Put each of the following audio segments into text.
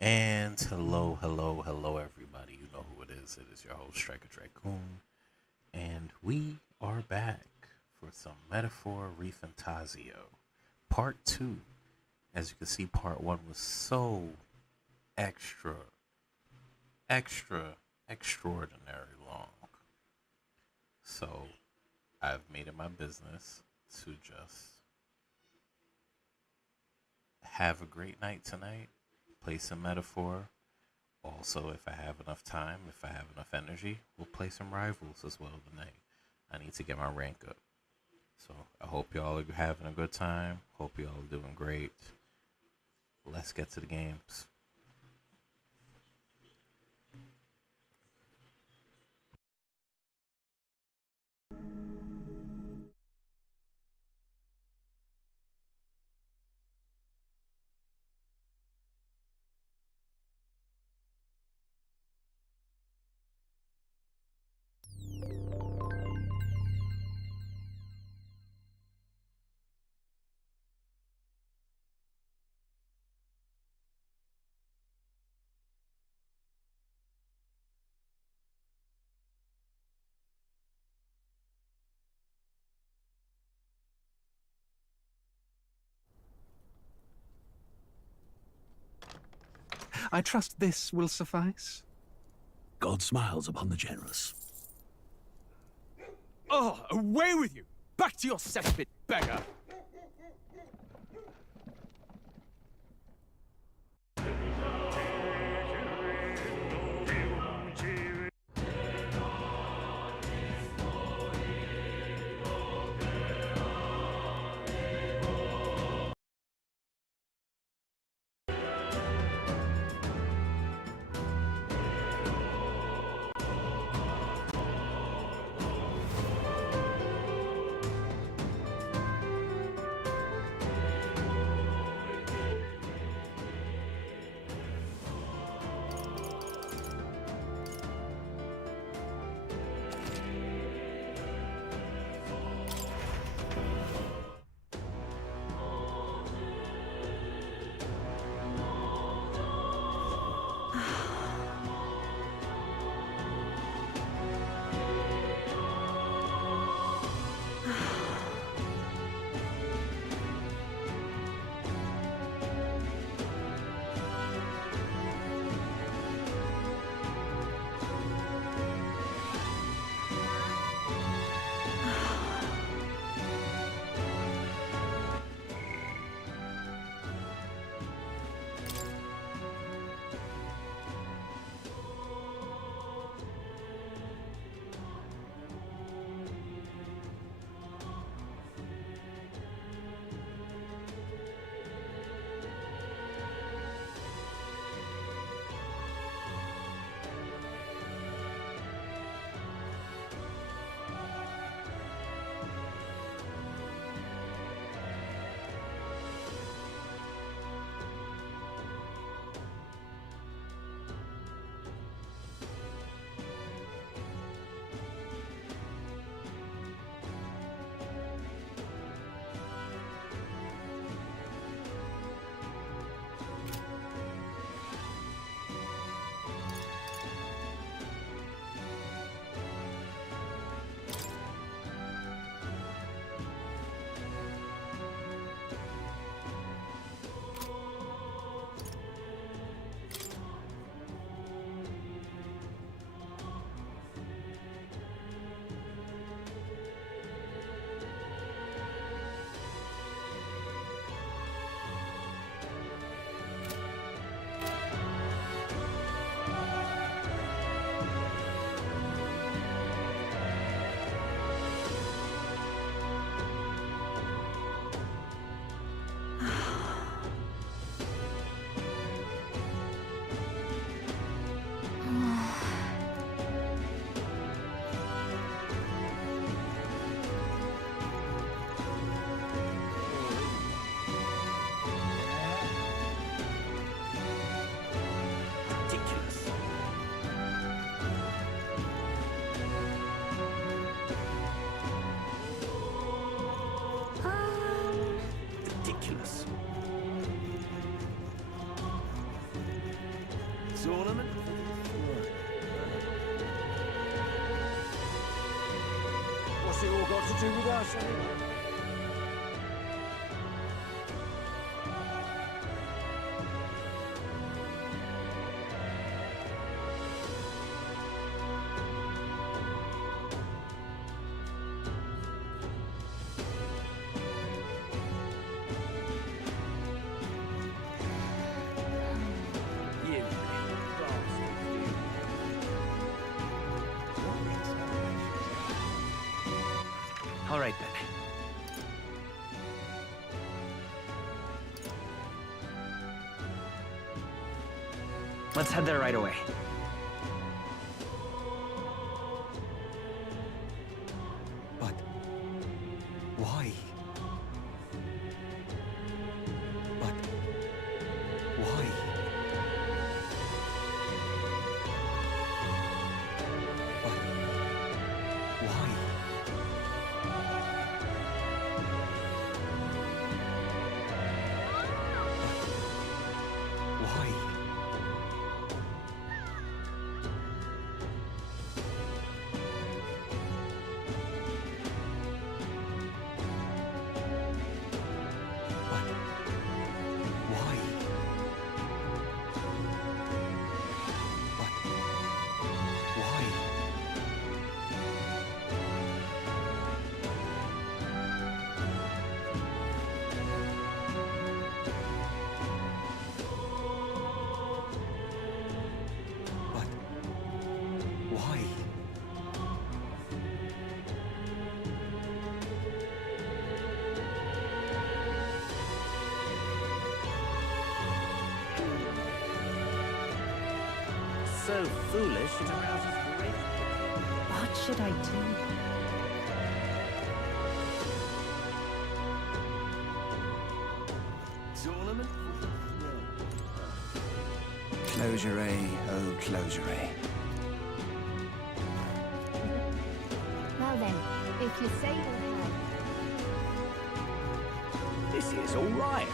And hello, everybody. You know who it is. It is your host, StrykerDragoon. And we are back for some Metaphor Refantazio. Part 2. As you can see, part 1 was so extra, extraordinary long. So I've made it my business to just have a great night tonight, play some Metaphor. Also, if I have enough time, if I have enough energy, we'll play some rivals as well tonight. I need to get my rank up. So I hope y'all are having a good time. Hope y'all are doing great. Let's get to the games. I trust this will suffice. God smiles upon the generous. Oh, away with you! Back to your cesspit, beggar! Tournament? What's it all got to do with us anyway? You bastard, you. All right then. Let's head there right away. But why? But why? But why? But why? Why? So foolish, it arouses great. What should I do? Tournament? Closure, oh closure. Well then, if you say we'll have. This is all right.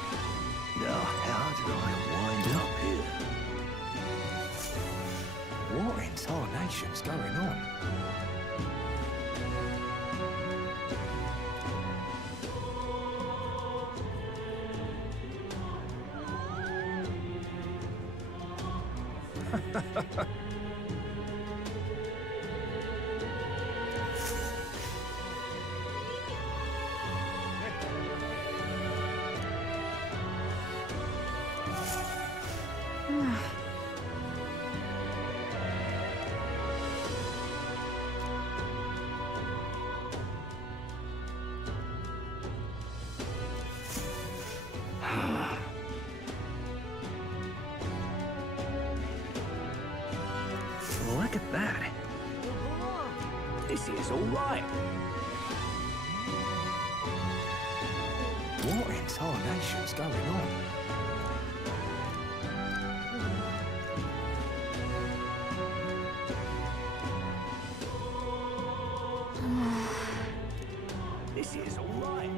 Now, how did I wind up here? What in tarnation's going on? Look at that. This is all right. What in tarnation's going on? This is all right.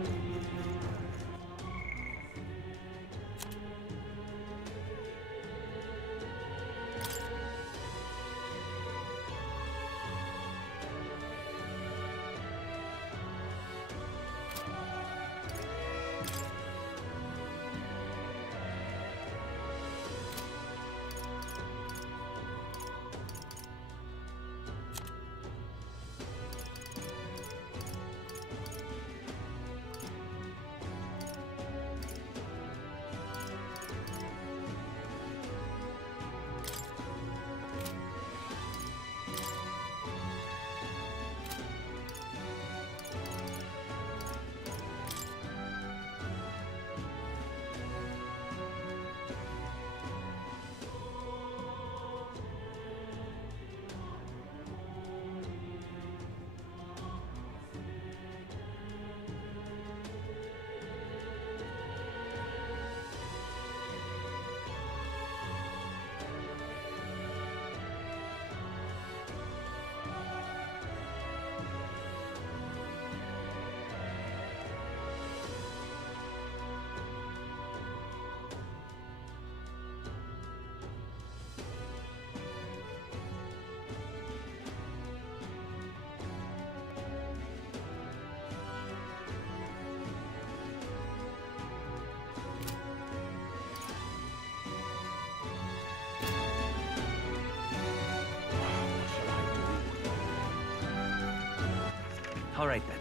All right then.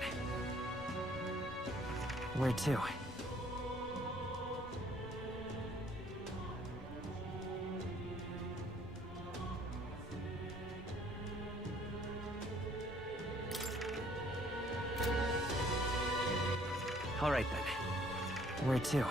Where to? All right then. Where to?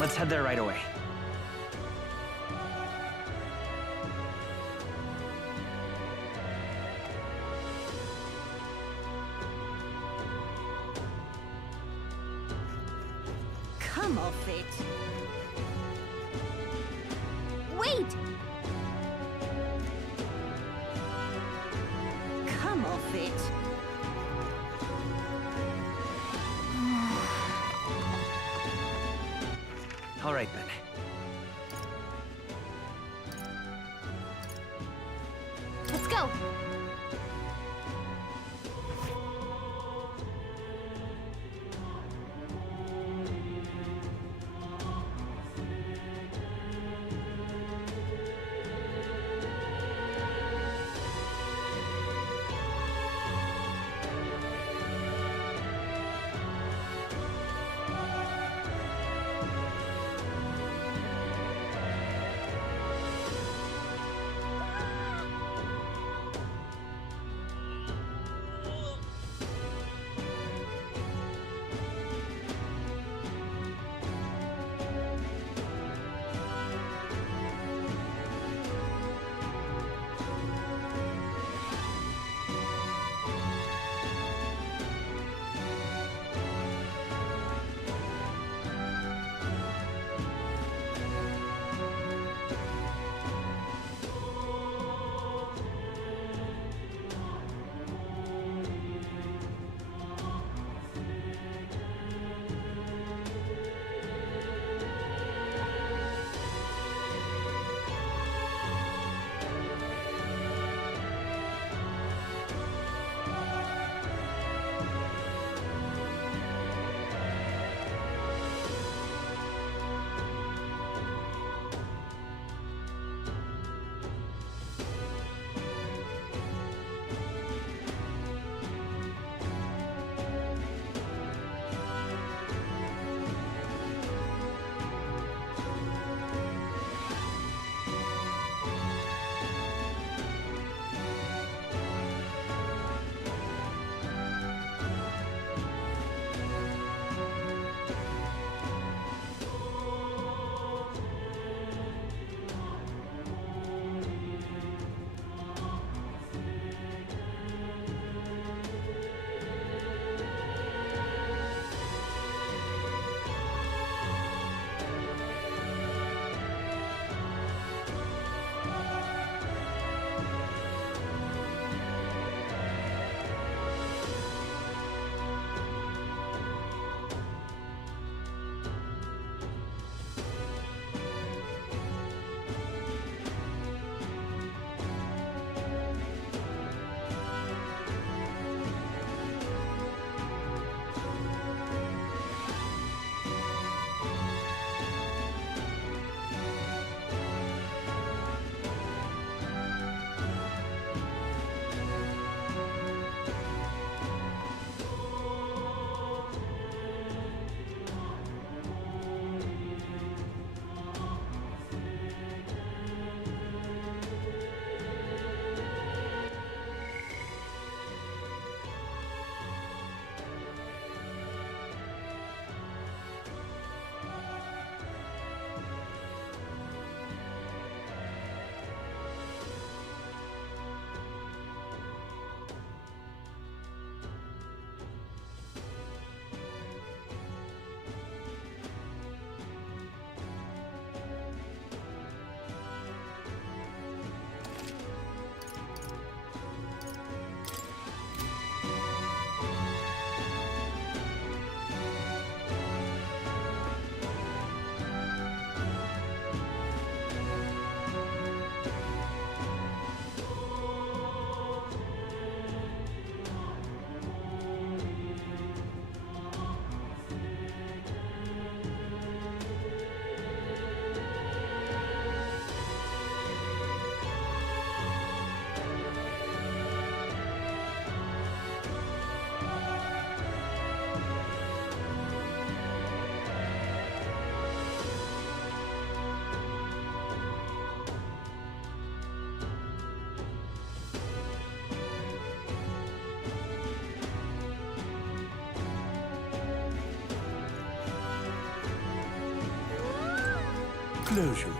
Let's head there right away. Come off it. Wait! Come off it. All right then. Let's go. Closure.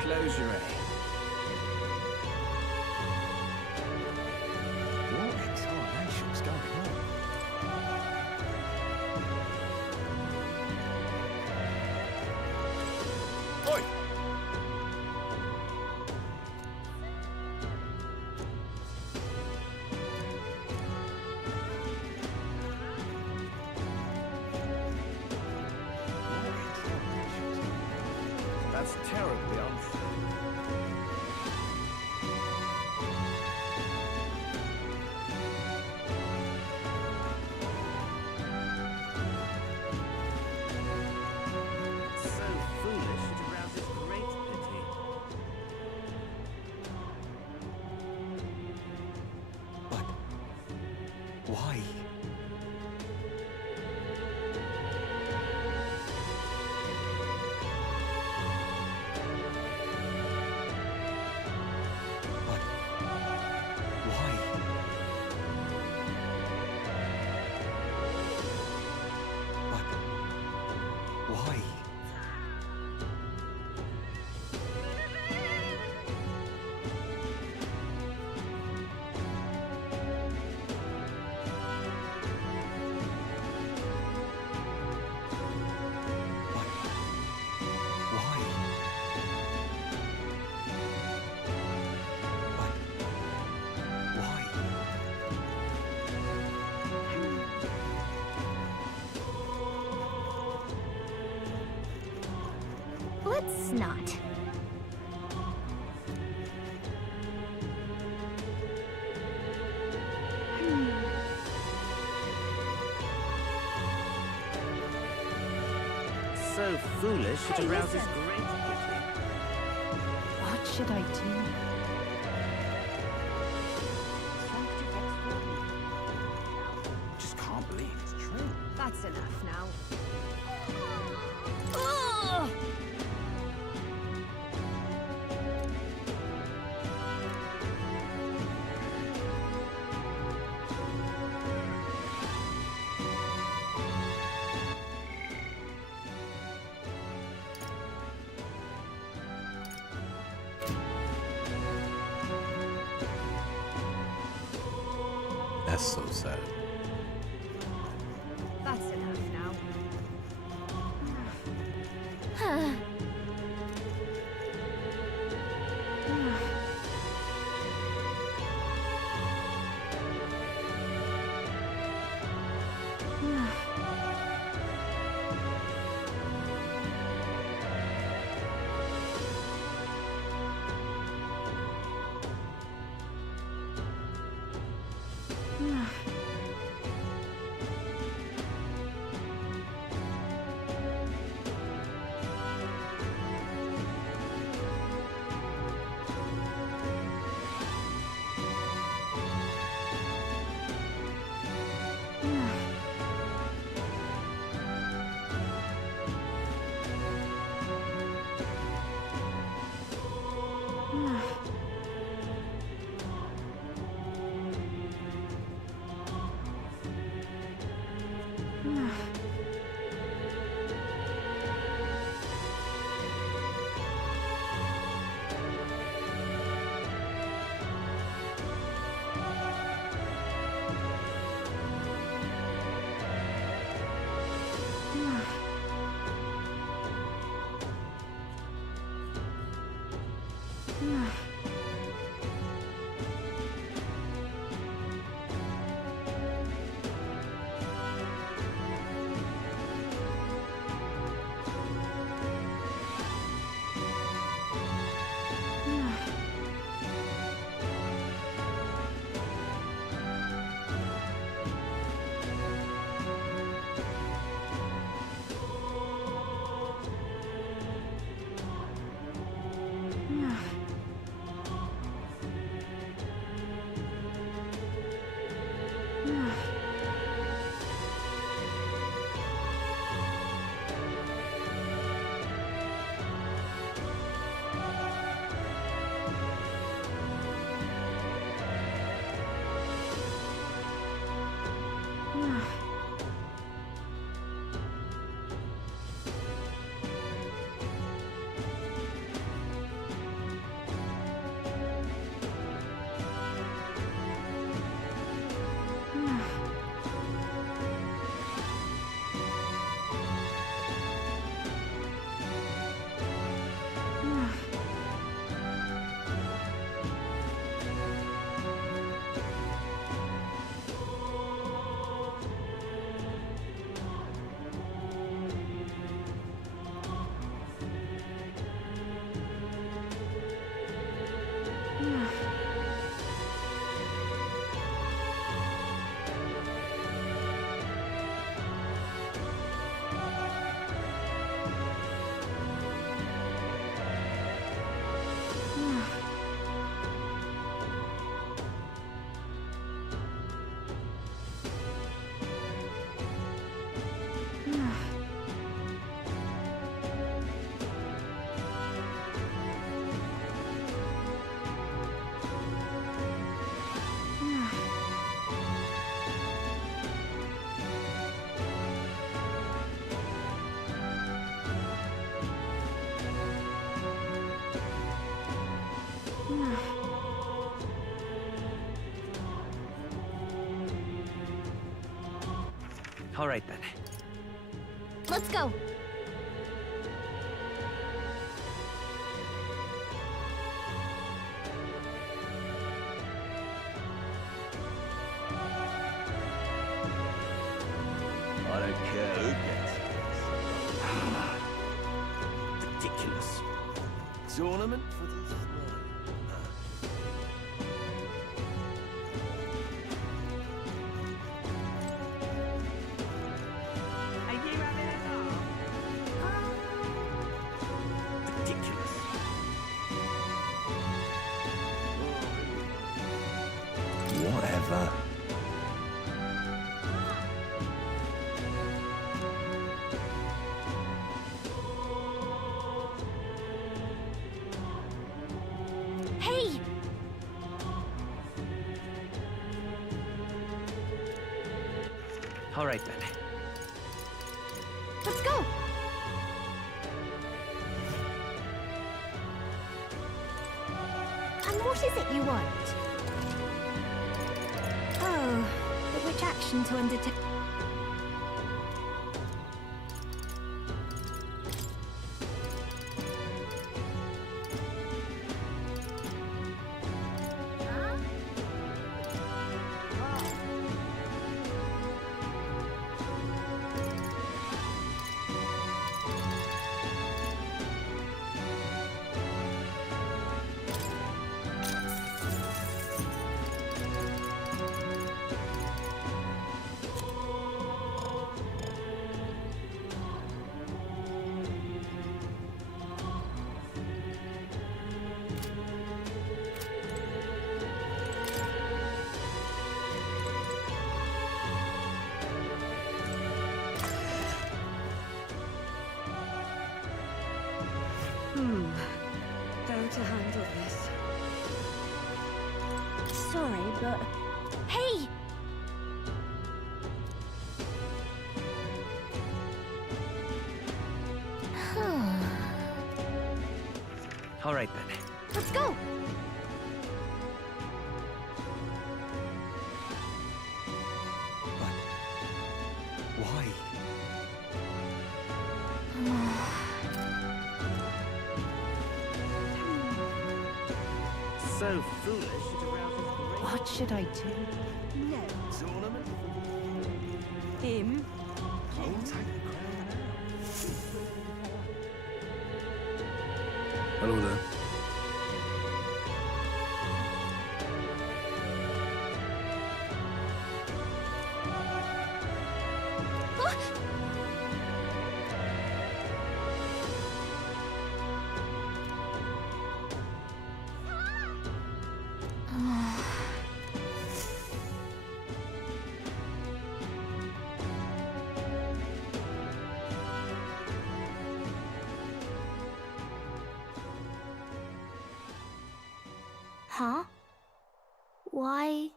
Closure. What in tarnation's going on? Oi! That's terribly unfair. So foolish, it arouses great pity. But why? But why? But why? But why? But why? Let's not. So foolish, it Hey, arouses listen. great pity. What should I do? Just can't believe it's true. That's enough now. Ugh! That's so sad. That's enough now. All right then. Let's go. I don't care who gets it. Ridiculous. Tournament for the throne. Are you having a laugh? Ridiculous. Whatever. Hey! All right then. Let's go! And what is it you want? Oh, but which action to undertake? sorry, but... Hey! All right then. Let's go! Why? So foolish, it arouses great... What should I do? Tournament? Him? Hello there. Huh? Why?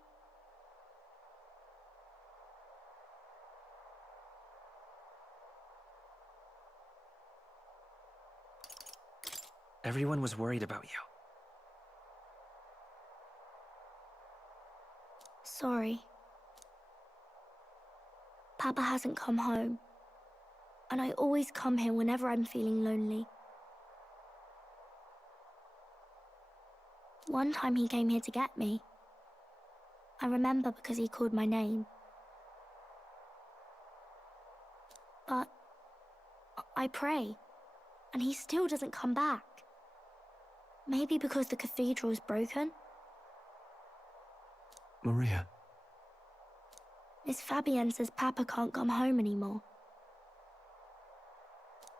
Everyone was worried about you. Sorry. Papa hasn't come home. And I always come here whenever I'm feeling lonely. One time he came here to get me. I remember because he called my name. But I pray, and he still doesn't come back. Maybe because the cathedral's broken? Maria. Miss Fabienne says Papa can't come home anymore.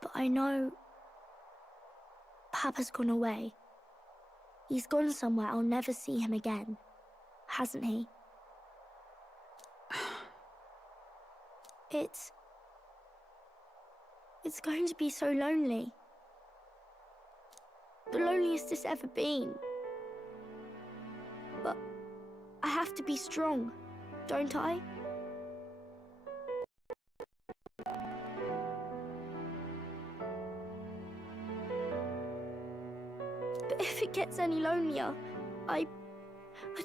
But I know Papa's gone away. He's gone somewhere I'll never see him again, hasn't he? It's going to be so lonely. The loneliest it's ever been. But I have to be strong, don't I? But if it gets any lonelier, I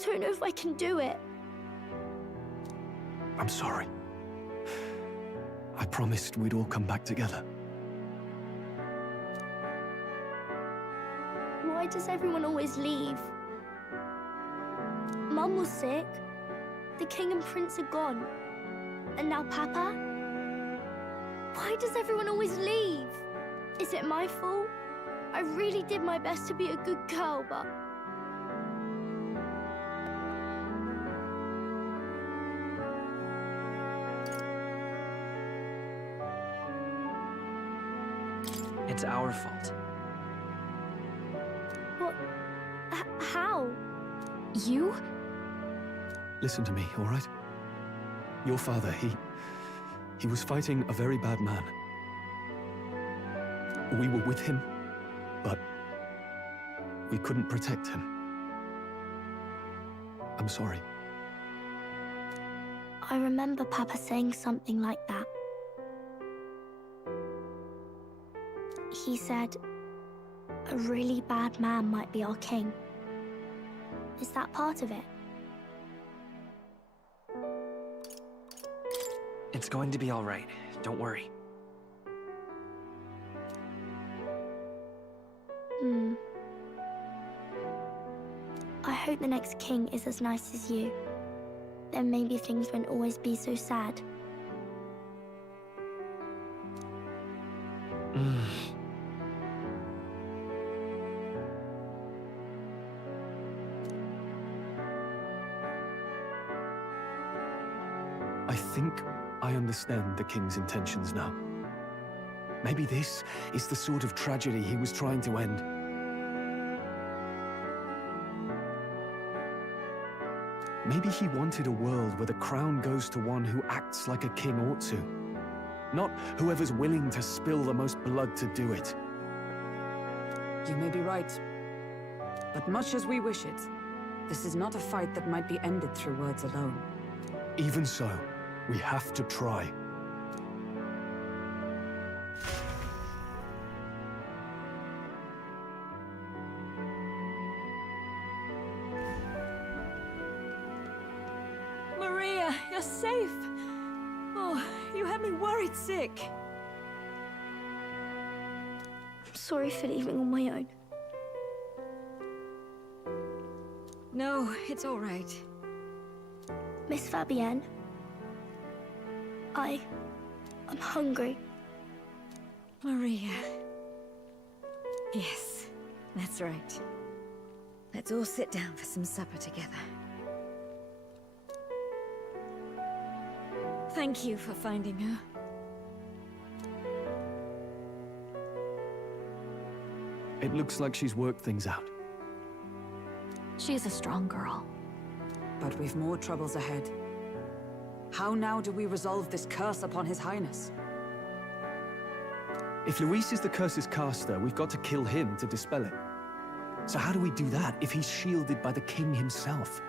don't know if I can do it. I'm sorry. I promised we'd all come back together. Why does everyone always leave? Mum was sick. The king and prince are gone. And now Papa? Why does everyone always leave? Is it my fault? I really did my best to be a good girl, but... It's our fault. What? How? You? Listen to me, all right? Your father, he was fighting a very bad man. We were with him, but we couldn't protect him. I'm sorry. I remember Papa saying something like that. He said, a really bad man might be our king. Is that part of it? It's going to be all right. Don't worry. I hope the next king is as nice as you. Then maybe things won't always be so sad. I think I understand the king's intentions now. Maybe this is the sort of tragedy he was trying to end. Maybe he wanted a world where the crown goes to one who acts like a king ought to. Not whoever's willing to spill the most blood to do it. You may be right. But much as we wish it, This is not a fight that might be ended through words alone. Even so, we have to try. Maria, you're safe. Oh, you had me worried sick. I'm sorry for leaving on my own. No, it's all right. Miss Fabienne, I'm hungry. Maria. Yes, that's right. Let's all sit down for some supper together. Thank you for finding her. It looks like she's worked things out. She's a strong girl. But we've more troubles ahead. How now do we resolve this curse upon His Highness? If Luis is the curse's caster, we've got to kill him to dispel it. So how do we do that if he's shielded by the king himself?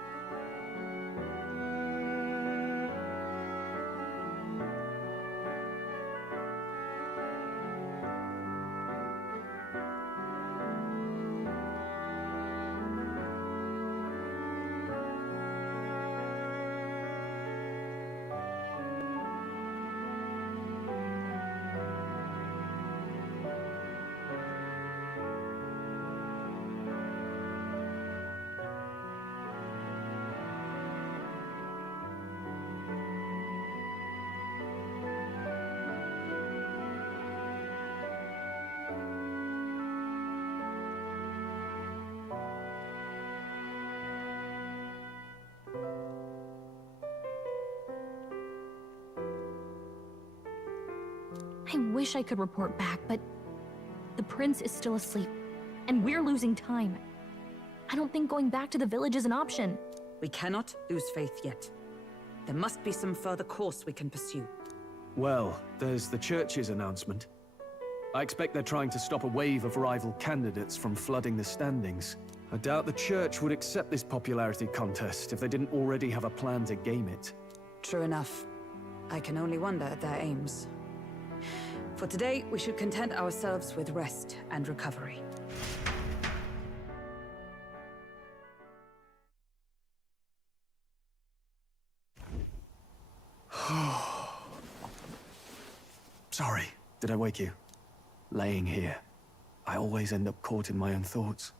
I wish I could report back, but the prince is still asleep, and we're losing time. I don't think going back to the village is an option. We cannot lose faith yet. There must be some further course we can pursue. Well, there's the church's announcement. I expect they're trying to stop a wave of rival candidates from flooding the standings. I doubt the church would accept this popularity contest if they didn't already have a plan to game it. True enough. I can only wonder at their aims. For today, we should content ourselves with rest and recovery. Sorry, did I wake you? Laying here, I always end up caught in my own thoughts.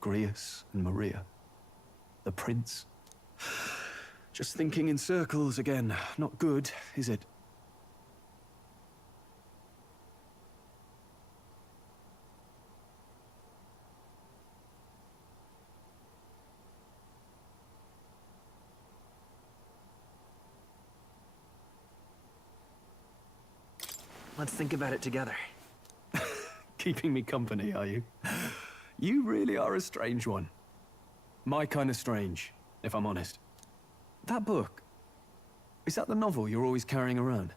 Grius and Maria. The prince. Just thinking in circles again. Not good, is it? Let's think about it together. Keeping me company, are you? You really are a strange one. My kind of strange, if I'm honest. That book, is that the novel you're always carrying around?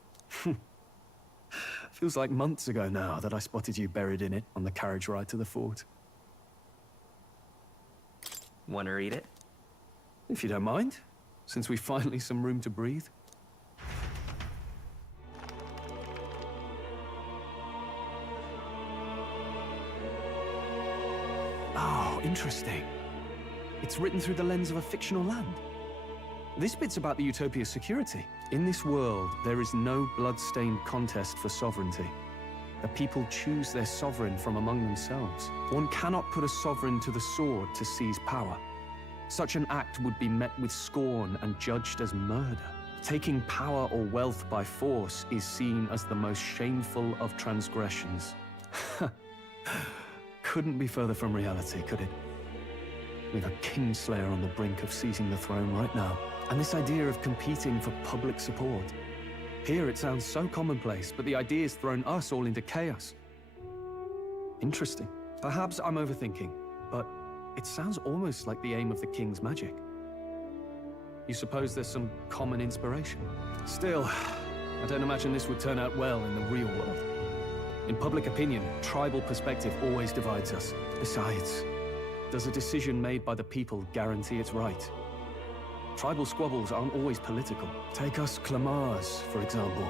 Feels like months ago now that I spotted you buried in it on the carriage ride to the fort. Want to read it? If you don't mind, since we've finally some room to breathe. Oh, interesting. It's written through the lens of a fictional land. This bit's about the Utopia's security. In this world, there is no blood-stained contest for sovereignty. The people choose their sovereign from among themselves. One cannot put a sovereign to the sword to seize power. Such an act would be met with scorn and judged as murder. Taking power or wealth by force is seen as the most shameful of transgressions. Couldn't be further from reality, could it? We've a Kingslayer on the brink of seizing the throne right now. And this idea of competing for public support. Here it sounds so commonplace, but the idea's thrown us all into chaos. Interesting. Perhaps I'm overthinking, but it sounds almost like the aim of the king's magic. You suppose there's some common inspiration? Still, I don't imagine this would turn out well in the real world. In public opinion, tribal perspective always divides us. Besides, Does a decision made by the people guarantee it's right? Tribal squabbles aren't always political. Take us Clamars, for example.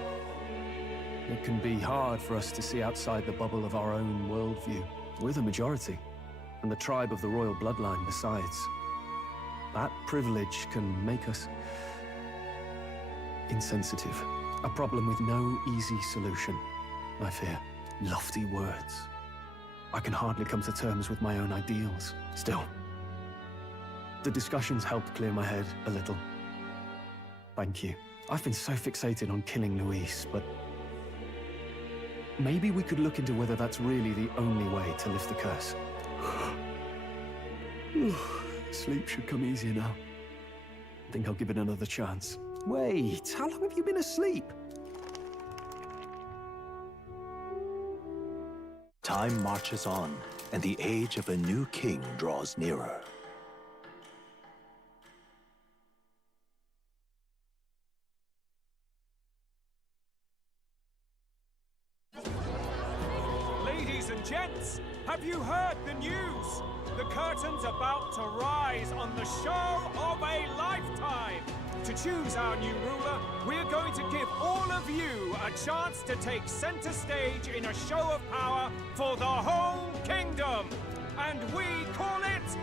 It can be hard for us to see outside the bubble of our own worldview. We're the majority, and the tribe of the royal bloodline besides. That privilege can make us insensitive. A problem with no easy solution, I fear. Lofty words. I can hardly come to terms with my own ideals. Still, the discussions helped clear my head a little. Thank you. I've been so fixated on killing Luis, but maybe we could look into whether that's really the only way to lift the curse. Sleep should come easier now. I think I'll give it another chance. Wait, how long have you been asleep? Time marches on, and the age of a new king draws nearer. Ladies and gents, have you heard the news? The curtain's about to rise on the show of a lifetime. To choose our new ruler, we're going to give all of you a chance to take center stage in a show of power for the whole kingdom. And we call it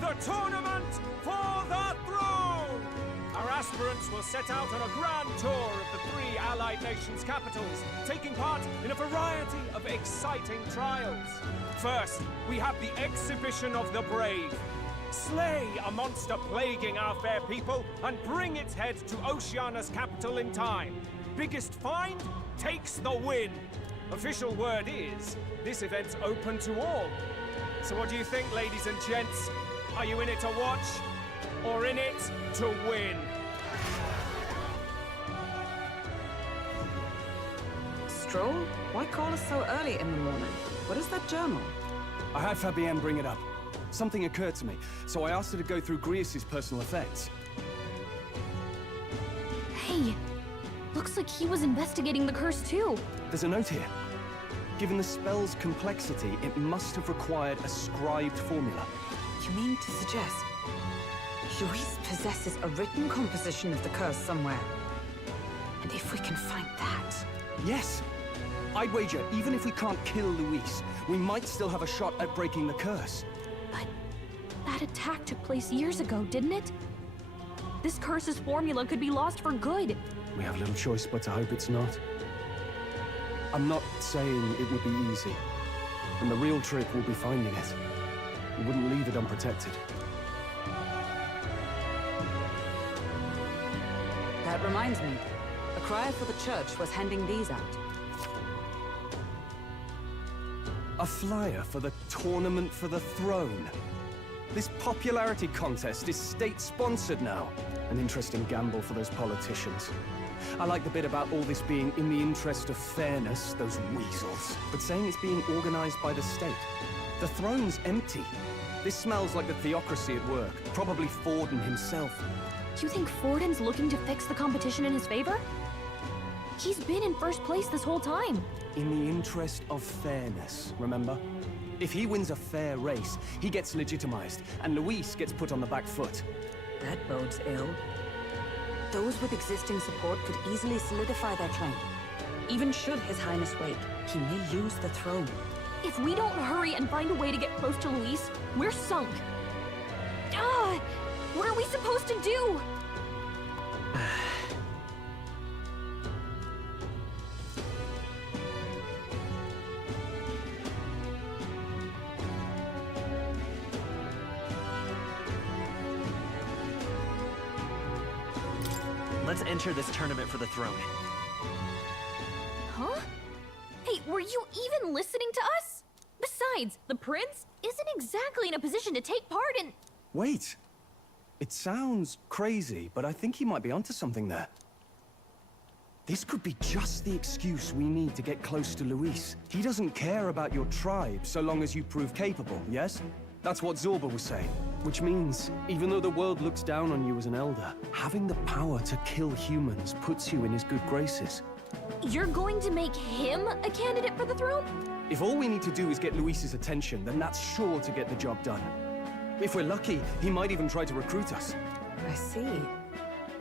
the Tournament for the Throne. Our aspirants will set out on a grand tour of the 3 allied nations' capitals, taking part in a variety of exciting trials. First, we have the Exhibition of the Brave. Slay a monster plaguing our fair people and bring its head to Oceania's capital in time. Biggest find takes the win. Official word is, this event's open to all. So what do you think, ladies and gents? Are you in it to watch, or in it to win? Stroll? Why call us so early in the morning? What is that journal? I had Fabienne bring it up. Something occurred to me, so I asked her to go through Grius' personal effects. Hey, looks like he was investigating the curse too. There's a note here. Given the spell's complexity, it must have required a scribed formula. You mean to suggest Luis possesses a written composition of the curse somewhere? And if we can find that... Yes! I'd wager, even if we can't kill Luis, we might still have a shot at breaking the curse. But that attack took place years ago, didn't it? This curse's formula could be lost for good. We have little choice but to hope it's not. I'm not saying it would be easy. And the real trick will be finding it. We wouldn't leave it unprotected. That reminds me. A crier for the church was handing these out. A flyer for the Tournament for the Throne. This popularity contest is state-sponsored now. An interesting gamble for those politicians. I like the bit about all this being in the interest of fairness, those weasels. But saying it's being organized by the state. The throne's empty. This smells like the theocracy at work. Probably Forden himself. You think Forden's looking to fix the competition in his favor? He's been in first place this whole time. In the interest of fairness, remember? If he wins a fair race, he gets legitimized, and Luis gets put on the back foot. That bodes ill. Those with existing support could easily solidify their claim. Even should His Highness wake, he may lose the throne. If we don't hurry and find a way to get close to Luis, we're sunk. What are we supposed to do? Let's enter this tournament for the throne. Huh? Hey, were you even listening to us? Besides, the prince isn't exactly in a position to take part in... Wait. It sounds crazy, but I think he might be onto something there. This could be just the excuse we need to get close to Luis. He doesn't care about your tribe so long as you prove capable, yes? That's what Zorba was saying. Which means, even though the world looks down on you as an elder, having the power to kill humans puts you in his good graces. You're going to make him a candidate for the throne? If all we need to do is get Luis's attention, then that's sure to get the job done. If we're lucky, he might even try to recruit us. I see.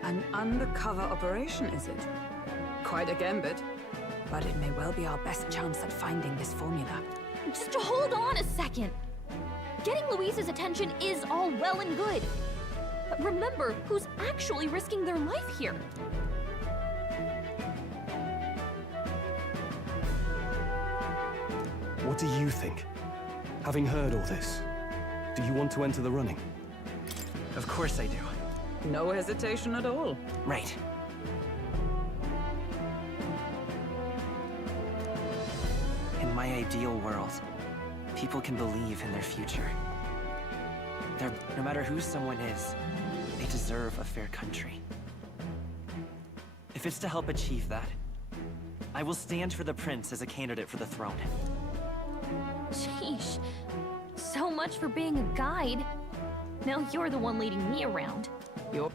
An undercover operation, is it? Quite a gambit. But it may well be our best chance at finding this formula. Just hold on a second. Getting Louise's attention is all well and good. But remember who's actually risking their life here. What do you think? Having heard all this, do you want to enter the running? Of course I do. No hesitation at all. Right. In my ideal world, people can believe in their future. No matter who someone is, they deserve a fair country. If it's to help achieve that, I will stand for the prince as a candidate for the throne. Sheesh. So much for being a guide. Now you're the one leading me around. You're...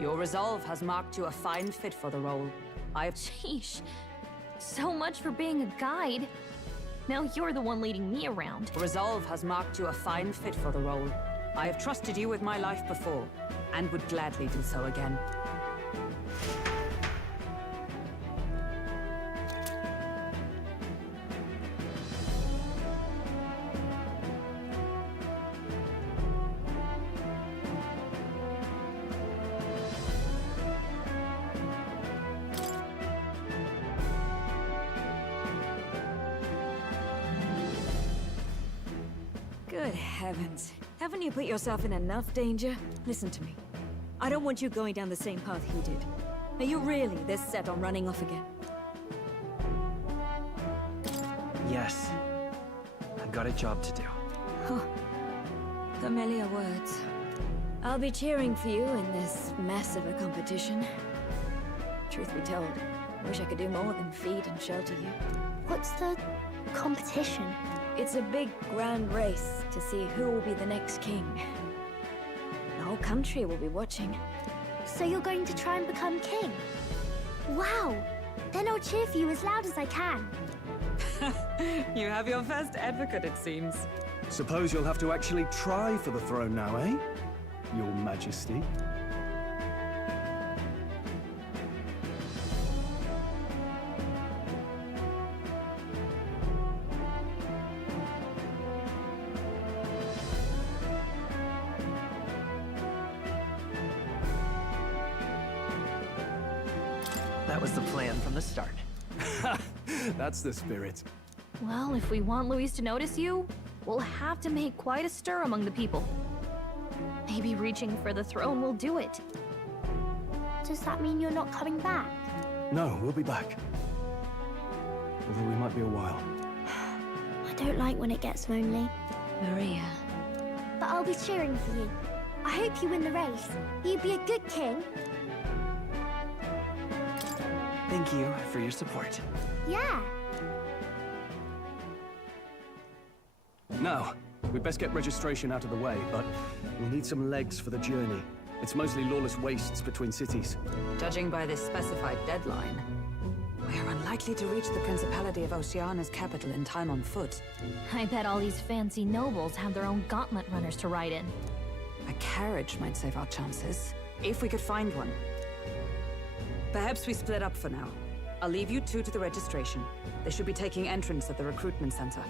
Your resolve has marked you a fine fit for the role. Sheesh. So much for being a guide. Now you're the one leading me around. Resolve has marked you a fine fit for the role. I have trusted you with my life before, and would gladly do so again. Good heavens. Haven't you put yourself in enough danger? Listen to me. I don't want you going down the same path he did. Are you really this set on running off again? Yes. I've got a job to do. Huh. Familiar words. I'll be cheering for you in this mess of a competition. Truth be told, I wish I could do more than feed and shelter you. What's the competition? It's a big, grand race to see who will be the next king. The whole country will be watching. So you're going to try and become king? Wow! Then I'll cheer for you as loud as I can. You have your first advocate, it seems. Suppose you'll have to actually try for the throne now, eh? Your Majesty. That was the plan from the start. That's the spirit. Well, if we want Luis to notice you, we'll have to make quite a stir among the people. Maybe reaching for the throne will do it. Does that mean you're not coming back? No, we'll be back. Although we might be a while. I don't like when it gets lonely. Maria. But I'll be cheering for you. I hope you win the race. You'd be a good king. Thank you for your support. Yeah. Now, we'd best get registration out of the way, but we'll need some legs for the journey. It's mostly lawless wastes between cities. Judging by this specified deadline, we are unlikely to reach the Principality of Oceana's capital in time on foot. I bet all these fancy nobles have their own gauntlet runners to ride in. A carriage might save our chances, if we could find one. Perhaps we split up for now. I'll leave you two to the registration. They should be taking entrance at the recruitment center.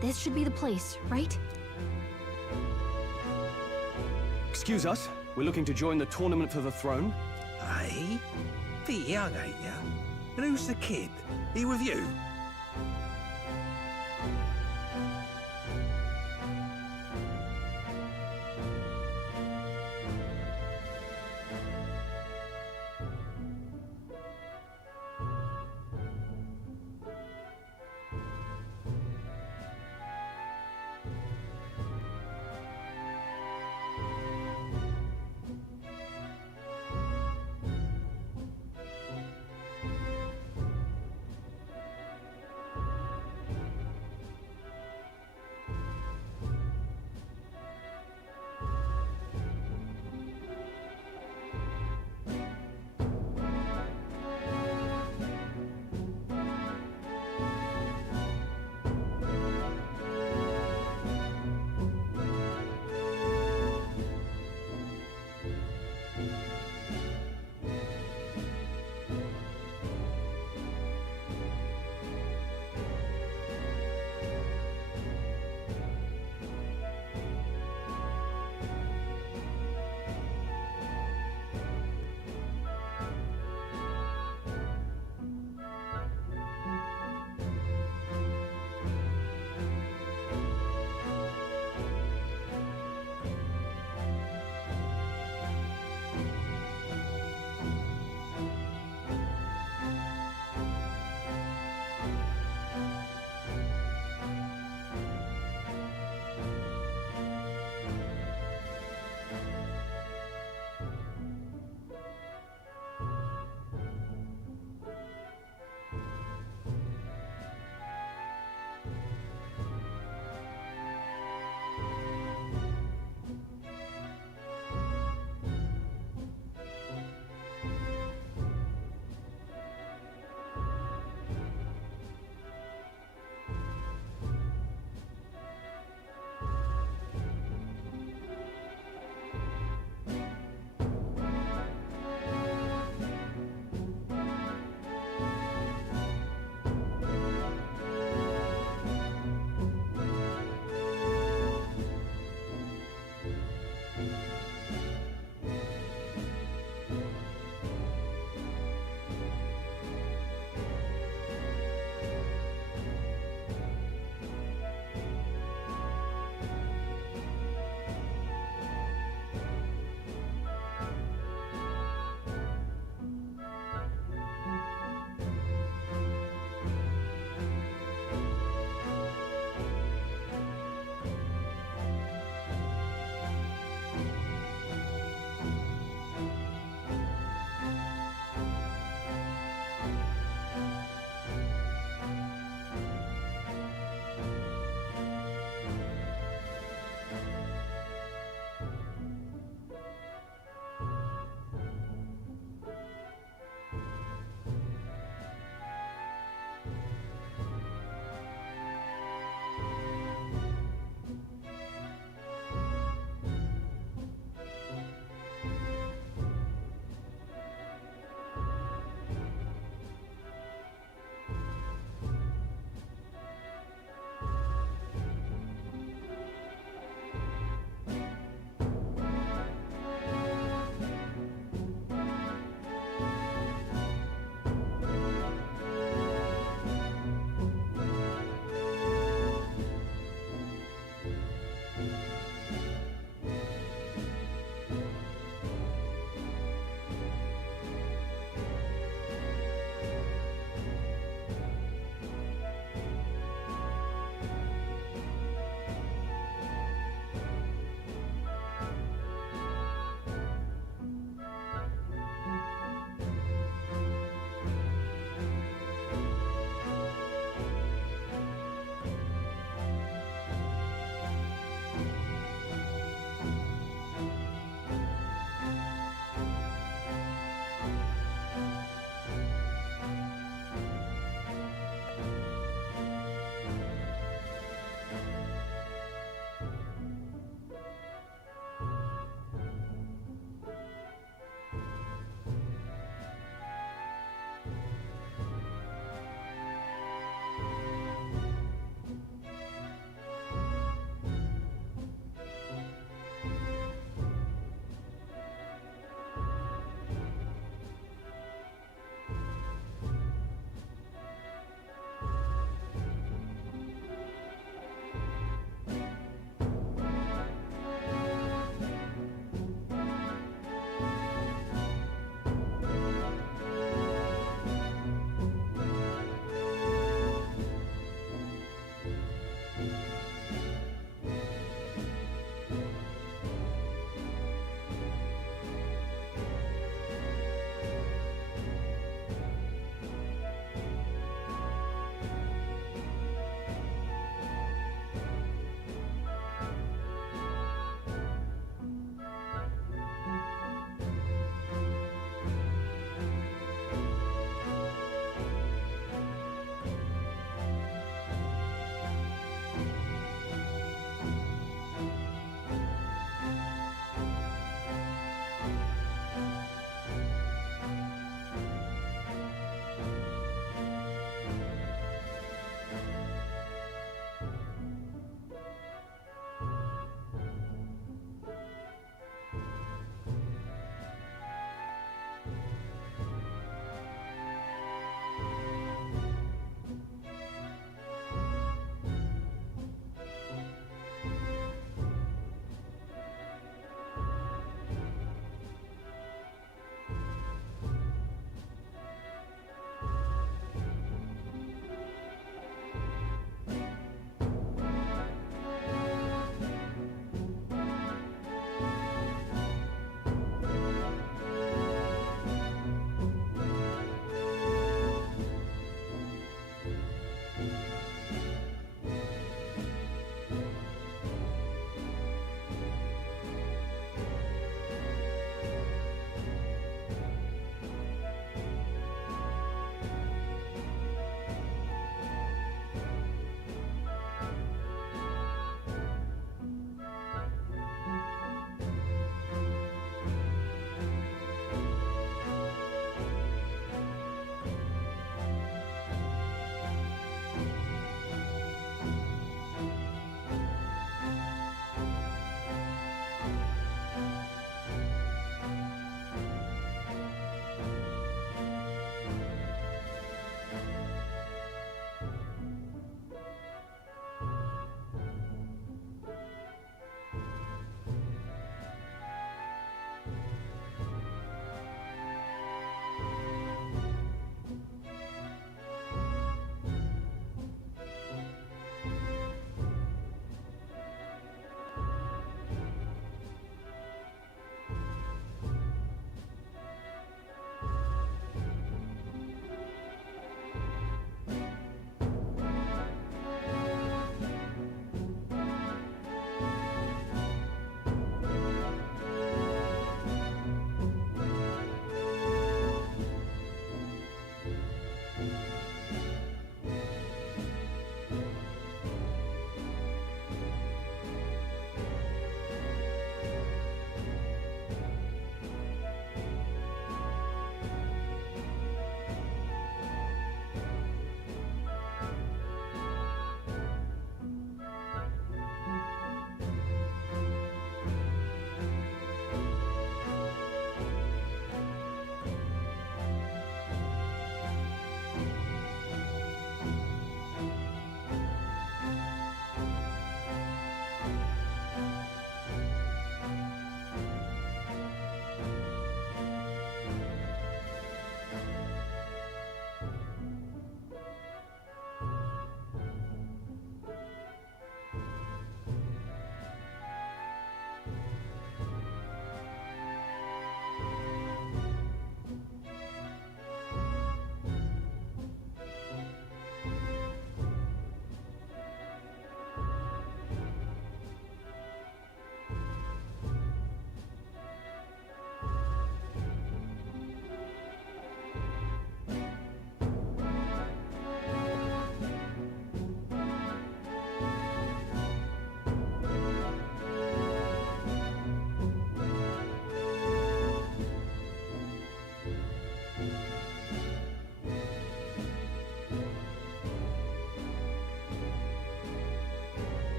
This should be the place, right? Excuse us, we're looking to join the tournament for the throne. Aye? Bit young, ain't ya? And who's the kid? He with you?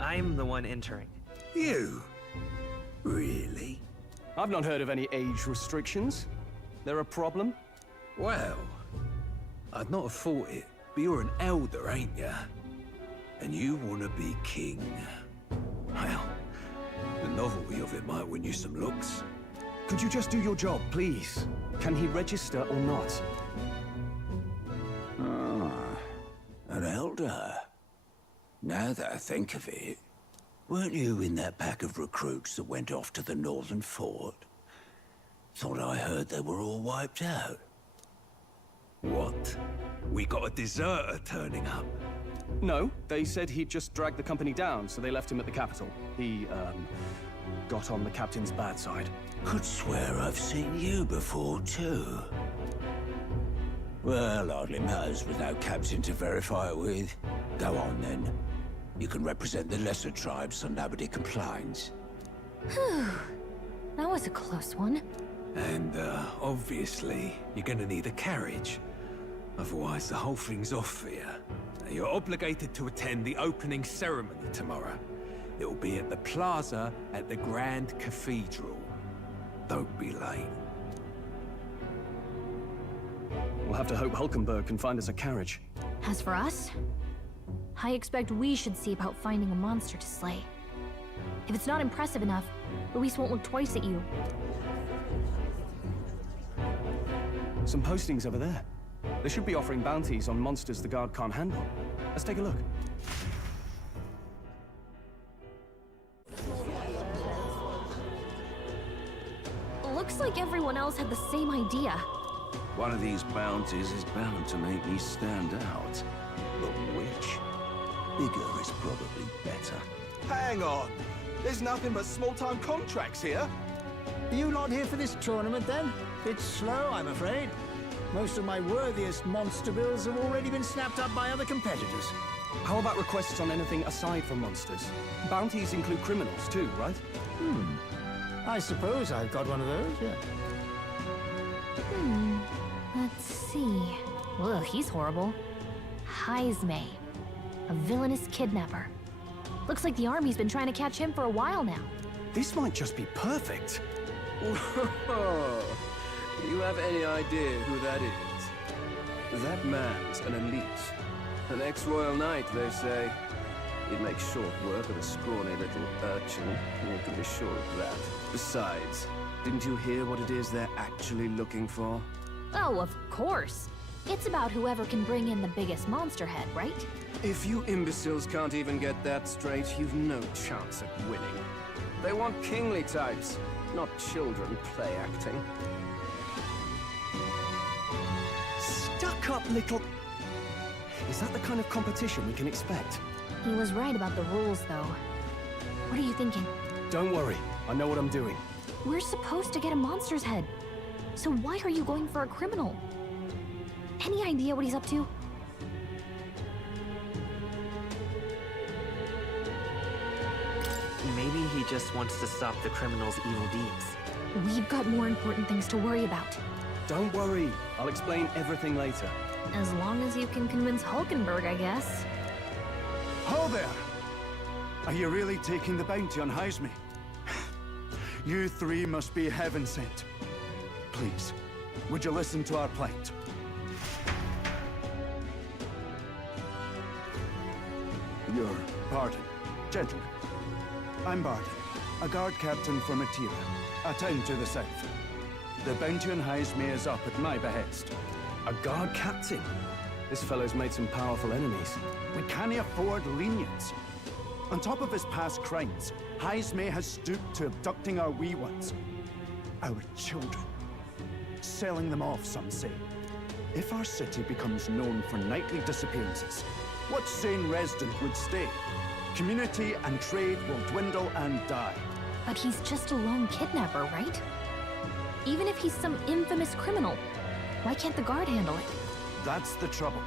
I'm the one entering. You? Really? I've not heard of any age restrictions. There a problem? Well, I'd not have thought it, but you're an elder, ain't ya? And you want to be king. Well, the novelty of it might win you some looks. Could you just do your job, please? Can he register or not? Ah, an elder. Now that I think of it, weren't you in that pack of recruits that went off to the northern fort? Thought I heard they were all wiped out. What? We got a deserter turning up? No, they said he'd just dragged the company down, so they left him at the capital. He, got on the captain's bad side. Could swear I've seen you before, too. Well, hardly matters without captain to verify it with. Go on, then. You can represent the lesser tribes so nobody complains. Whew. That was a close one. And, obviously, you're gonna need a carriage. Otherwise, the whole thing's off for you. You're obligated to attend the opening ceremony tomorrow. It'll be at the plaza at the Grand Cathedral. Don't be late. We'll have to hope Hulkenberg can find us a carriage. As for us, I expect we should see about finding a monster to slay. If it's not impressive enough, Luis won't look twice at you. Some postings over there. They should be offering bounties on monsters the guard can't handle. Let's take a look. Looks like everyone else had the same idea. One of these bounties is bound to make me stand out. But which? Bigger is probably better. Hang on! There's nothing but small-time contracts here. Are you not here for this tournament, then? Bit slow, I'm afraid. Most of my worthiest monster builds have already been snapped up by other competitors. How about requests on anything aside from monsters? Bounties include criminals too, right? I suppose I've got one of those, yeah. Let's see. Ugh, he's horrible. Heisme, a villainous kidnapper. Looks like the army's been trying to catch him for a while now. This might just be perfect. Whoa. You have any idea who that is? That man's an elite. An ex-royal knight, they say. He'd make short work of a scrawny little urchin. You can be sure of that. Besides, didn't you hear what it is they're actually looking for? Oh, of course. It's about whoever can bring in the biggest monster head, right? If you imbeciles can't even get that straight, you've no chance at winning. They want kingly types, not children play acting. Stuck-up little... Is that the kind of competition we can expect? He was right about the rules, though. What are you thinking? Don't worry, I know what I'm doing. We're supposed to get a monster's head. So why are you going for a criminal? Any idea what he's up to? Maybe he just wants to stop the criminal's evil deeds. We've got more important things to worry about. Don't worry, I'll explain everything later. As long as you can convince Hulkenberg, I guess. Ho there! Are you really taking the bounty on Heisme? You three must be heaven sent. Please, would you listen to our plight? Your pardon, gentlemen. I'm Barton, a guard captain for Matira, a town to the south. The bounty on Heisme is up at my behest. A guard captain? This fellow's made some powerful enemies. We can't afford lenience. On top of his past crimes, Heisme has stooped to abducting our wee ones. Our children. Selling them off, some say. If our city becomes known for nightly disappearances, what sane resident would stay? Community and trade will dwindle and die. But he's just a lone kidnapper, right? Even if he's some infamous criminal, why can't the guard handle it? That's the trouble.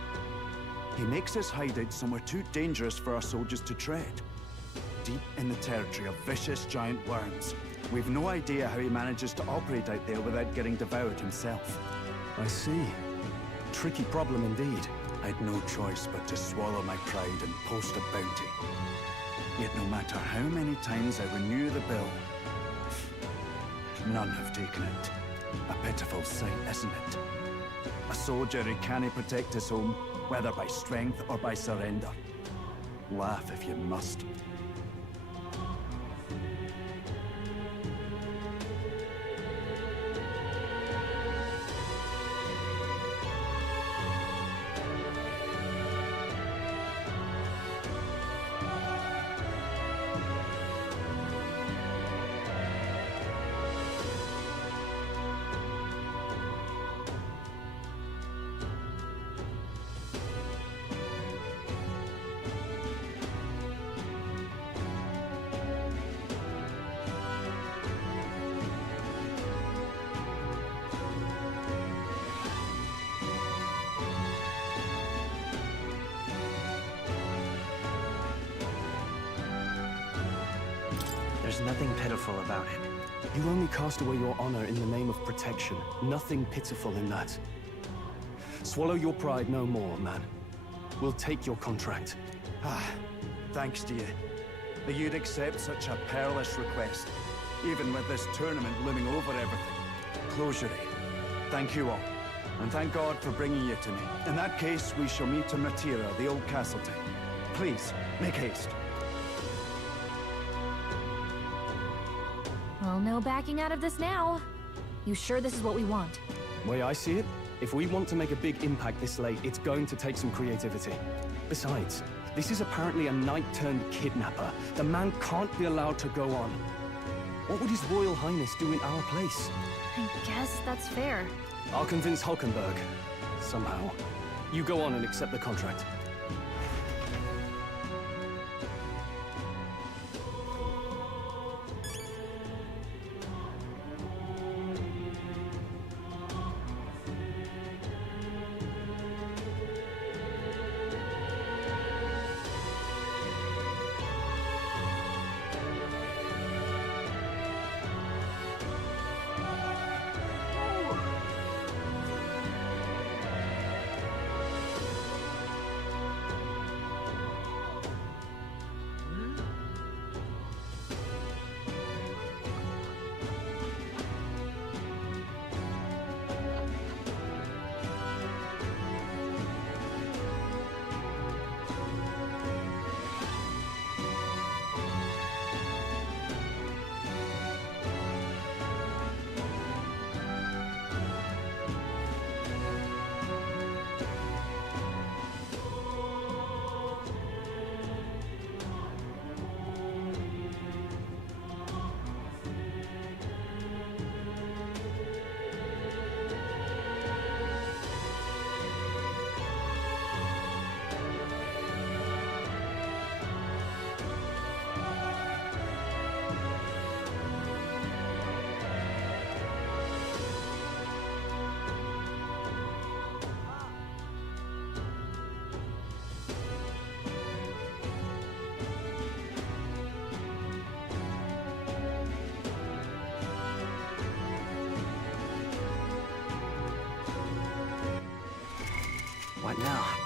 He makes his hideout somewhere too dangerous for our soldiers to tread. Deep in the territory of vicious giant worms. We've no idea how he manages to operate out there without getting devoured himself. I see. Tricky problem indeed. I'd no choice but to swallow my pride and post a bounty. Yet no matter how many times I renew the bill, none have taken it. A pitiful sight, isn't it? A soldier who can't protect his home, whether by strength or by surrender. Laugh if you must. There's nothing pitiful about it. You only cast away your honor in the name of protection. Nothing pitiful in that. Swallow your pride no more, man. We'll take your contract. Thanks to you. That you'd accept such a perilous request, even with this tournament looming over everything. Closure. Thank you all. And thank God for bringing you to me. In that case, we shall meet in Matira, the old castle town. Please, make haste. Well, no backing out of this now. You sure this is what we want? Way I see it, if we want to make a big impact this late, it's going to take some creativity. Besides, this is apparently a knight-turned-kidnapper. The man can't be allowed to go on. What would His Royal Highness do in our place? I guess that's fair. I'll convince Hulkenberg. Somehow. You go on and accept the contract. don't know.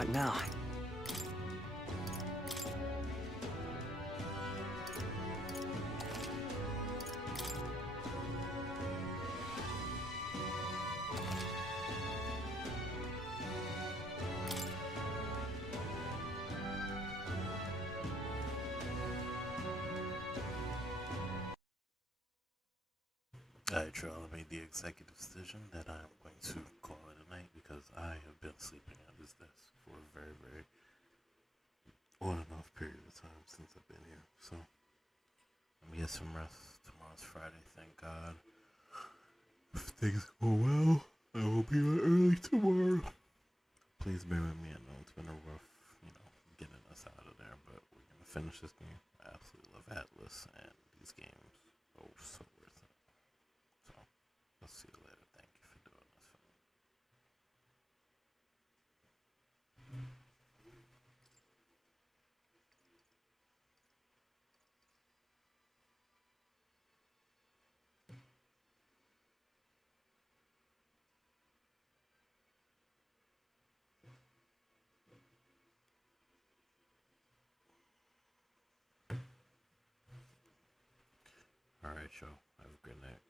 What now? Alright, y'all, I made the executive decision that I'm going to call it a night because I have been sleeping at this desk for a very, very on and off period of time since I've been here. So, let me get some rest. Tomorrow's Friday, thank God. If things go well, I will be on early tomorrow. Please bear with me. I know it's been a rough, getting us out of there, but we're going to finish this game. I absolutely love Atlas, and these games are so worth it. So, I'll see you later. Thank you for doing this for me. Alright, y'all. Have a good night.